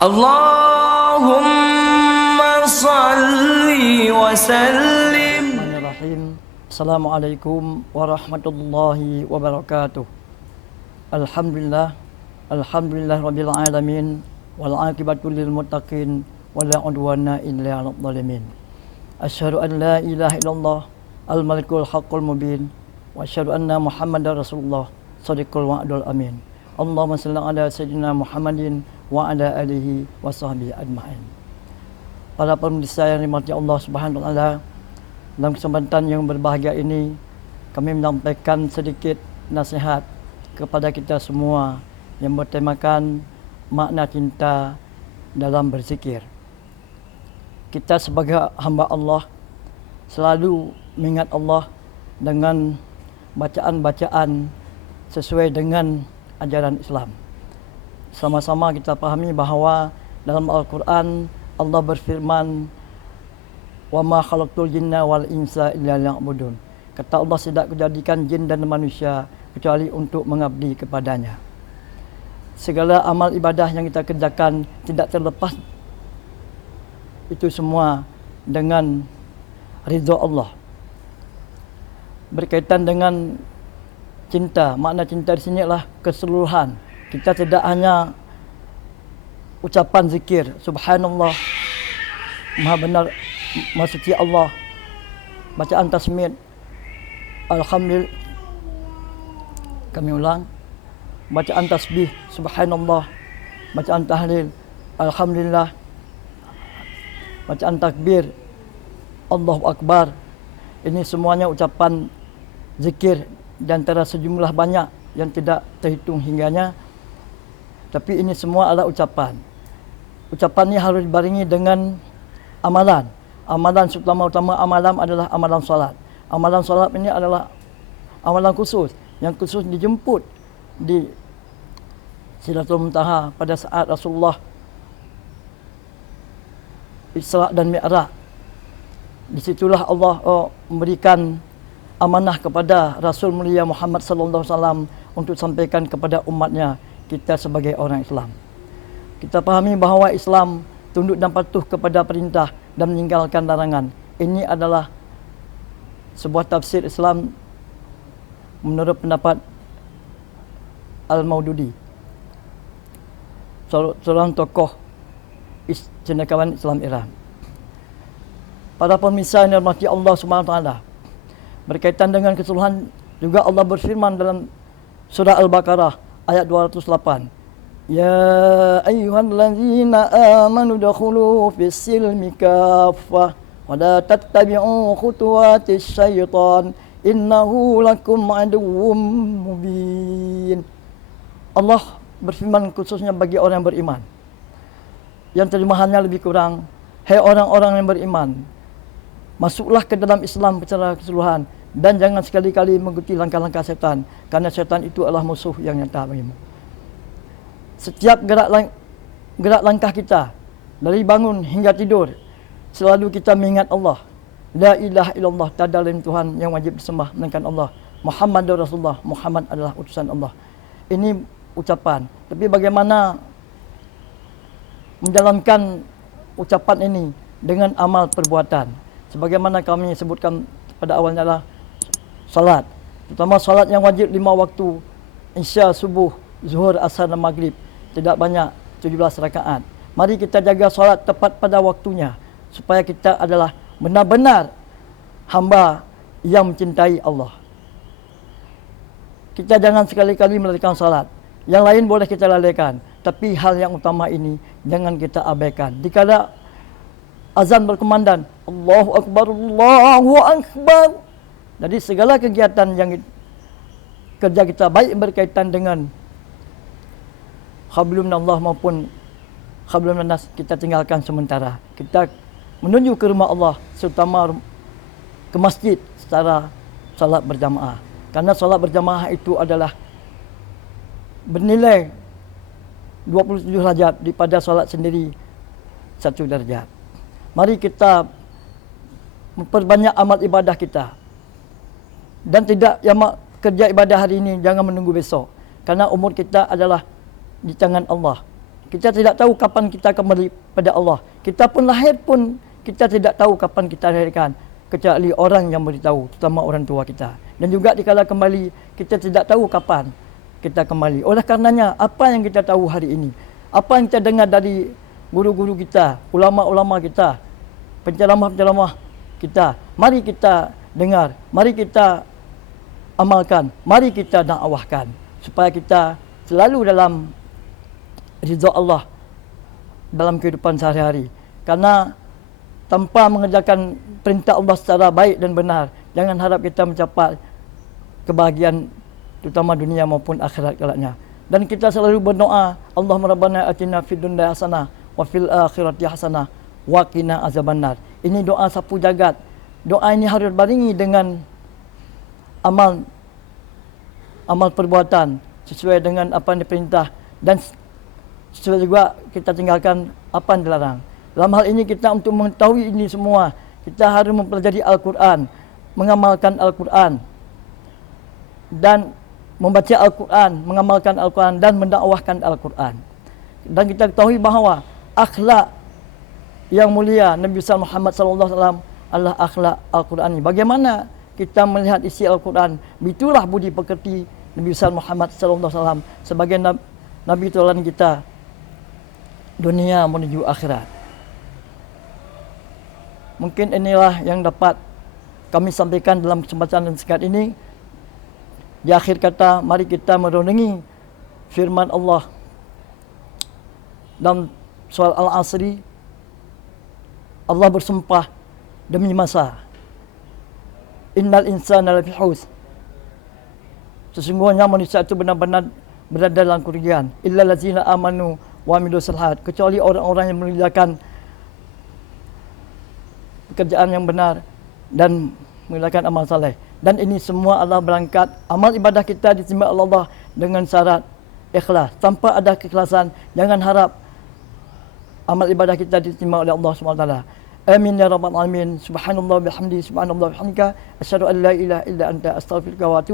Allahumma salli wa sallim. Bismillahirrahmanirrahim. Assalamualaikum warahmatullahi wabarakatuh. Alhamdulillah rabbil alamin wal aqibatu lil muttaqin wala udwana illa 'alal zalimin. Asyhadu an la ilaha illallah al malikul haqqul mubin wa asyhadu anna muhammadar rasulullah shadiqul wa'dul amin. Allahumma shalli ala sayyidina Muhammadin wa ala alihi wa sahbihi ajma'in. Para pemirsa yang dirahmati Allah Subhanahu wa taala, dalam kesempatan yang berbahagia ini kami menyampaikan sedikit nasihat kepada kita semua yang bertemakan makna cinta dalam berzikir. Kita sebagai hamba Allah selalu mengingat Allah dengan bacaan-bacaan sesuai dengan ajaran Islam. Sama-sama kita pahami bahawa dalam Al-Quran Allah berfirman, "Wa ma khalaqtul jinna wal insa illa liya'budun." Kata Allah, tidak kujadikan jin dan manusia kecuali untuk mengabdi kepadanya. Segala amal ibadah yang kita kerjakan tidak terlepas itu semua dengan ridha Allah. Berkaitan dengan cinta, makna cinta di sini adalah keseluruhan. Kita tidak hanya ucapan zikir, subhanallah, maha benar, maha suci Allah, bacaan tasmid, alhamdulillah, kami ulang, bacaan tasbih, subhanallah, bacaan tahlil, alhamdulillah, bacaan takbir, Allahu Akbar. Ini semuanya ucapan zikir di antara sejumlah banyak yang tidak terhitung hingganya. Tapi ini semua adalah ucapan. Ucapan ini harus dibarengi dengan amalan. Amalan utama amalan adalah amalan salat. Amalan salat ini adalah amalan khusus, yang khusus dijemput di Sidratul Muntaha pada saat Rasulullah Isra dan Mi'raj. Disitulah Allah memberikan amanah kepada Rasul mulia Muhammad sallallahu alaihi wasallam untuk sampaikan kepada umatnya, kita sebagai orang Islam. Kita pahami bahawa Islam tunduk dan patuh kepada perintah dan meninggalkan larangan. Ini adalah sebuah tafsir Islam menurut pendapat Al-Maududi, seorang tokoh cendekiawan Islam Iran. Para pemirsa yang dirahmati Allah Subhanahu wa taala, berkaitan dengan keseluruhan juga Allah berfirman dalam surah Al-Baqarah ayat 208. Ya ayyuhallazina amanu dakhulu fis silmi kaffah wa la tattabi'u khutuwatis syaitan innahu lakum aduwwum mubin. Allah berfirman khususnya bagi orang yang beriman. Yang terjemahannya lebih kurang, hai orang-orang yang beriman, masuklah ke dalam Islam secara keseluruhan dan jangan sekali-kali mengikuti langkah-langkah setan, karena setan itu adalah musuh yang nyata bagimu. Setiap gerak langkah kita, dari bangun hingga tidur, selalu kita mengingat Allah. La ilaha illallah, tak ada lain Tuhan yang wajib disembah melainkan Allah. Muhammadur Rasulullah, Muhammad adalah utusan Allah. Ini ucapan. Tapi bagaimana menjalankan ucapan ini dengan amal perbuatan? Sebagaimana kami sebutkan pada awalnya adalah salat. Terutama salat yang wajib 5 waktu, Isya, subuh, zuhur, asar dan maghrib. Tidak banyak, 17 rakaat. Mari kita jaga salat tepat pada waktunya, supaya kita adalah benar-benar hamba yang mencintai Allah. Kita jangan sekali-kali melalaikan salat. Yang lain boleh kita lalaikan, tapi hal yang utama ini jangan kita abaikan. Dikala azan berkumandang, Allahu Akbar, Allahu Akbar. Jadi segala kegiatan yang kerja kita, baik berkaitan dengan hablum minallah maupun hablum minas, kita tinggalkan sementara. Kita menuju ke rumah Allah, terutama ke masjid secara salat berjamaah. Karena salat berjamaah itu adalah bernilai 27 derajat daripada salat sendiri 1 derajat. Mari kita memperbanyak amal ibadah kita. Dan tidak yang kerja ibadah hari ini jangan menunggu besok. Karena umur kita adalah di tangan Allah. Kita tidak tahu kapan kita kembali pada Allah. Kita pun lahir pun kita tidak tahu kapan kita dilahirkan, kecuali orang yang beritahu, terutama orang tua kita. Dan juga dikala kembali, kita tidak tahu kapan kita kembali. Oleh karenanya, apa yang kita tahu hari ini, apa yang kita dengar dari guru-guru kita, ulama-ulama kita, penceramah-penceramah kita, mari kita dengar, mari kita amalkan, mari kita dakwahkan, supaya kita selalu dalam ridha Allah dalam kehidupan sehari-hari. Karena tanpa mengerjakan perintah Allah secara baik dan benar, jangan harap kita mencapai kebahagiaan terutama dunia maupun akhirat kelaknya. Dan kita selalu berdoa, Allahumma rabbana atina fid dunya hasanah wa fil akhirati hasanah wa qina azabannar. Ini doa sapu jagat. Doa ini harus barengi dengan amal perbuatan sesuai dengan apa yang diperintah, dan sesuai juga kita tinggalkan apa yang dilarang. Dalam hal ini kita untuk mengetahui ini semua, kita harus mempelajari Al-Quran, mengamalkan Al-Quran, dan membaca Al-Quran, mengamalkan Al-Quran, dan mendakwahkan Al-Quran. Dan kita ketahui bahawa akhlak yang mulia Nabi besar Muhammad SAW adalah akhlak Al-Quran ini. Bagaimana kita melihat isi Al-Quran, itulah budi pekerti Nabi besar Muhammad SAW sebagai Nabi teladan kita dunia menuju akhirat. Mungkin inilah yang dapat kami sampaikan dalam kesempatan yang singkat ini. Di akhir kata, mari kita merenungi firman Allah dalam surah Al-Asri. Allah bersumpah demi masa, innal insana lafi khusr. Sesungguhnya manusia itu benar-benar berada dalam kerugian, illa allazina amanu wa amilus solihat, kecuali orang-orang yang mengerjakan pekerjaan yang benar dan mengerjakan amal saleh. Dan ini semua adalah berangkat amal ibadah kita diterima Allah dengan syarat ikhlas. Tanpa ada keikhlasan, jangan harap amal ibadah kita diterima oleh Allah SWT. Amin ya rabbal alamin. Subhanallah bihamdi, subhanallah bihamdika, asyhadu an la ilaha illa anta, astaghfiruka wa atubu